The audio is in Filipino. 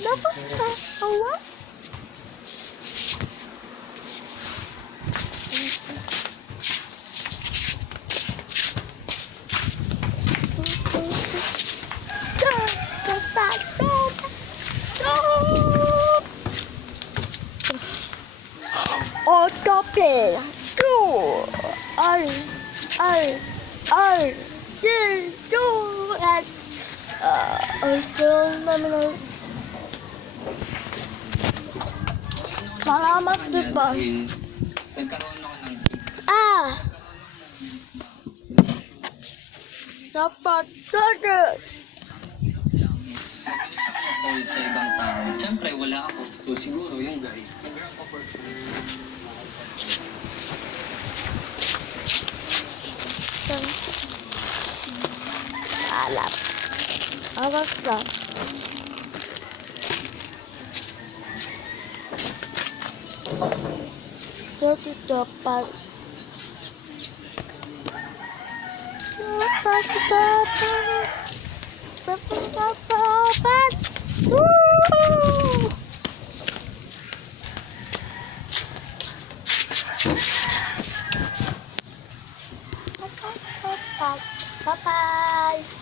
dapat ka awa. Autoplay. Salamat diba? Nagkaroon ako ng Dapat dada. call sa ibang tao. Siyempre, wala ako. So, siguro yung guy, nag-grab opportunity. Alam. Awas ka. Jadi dapat. Dapat. Bye-bye.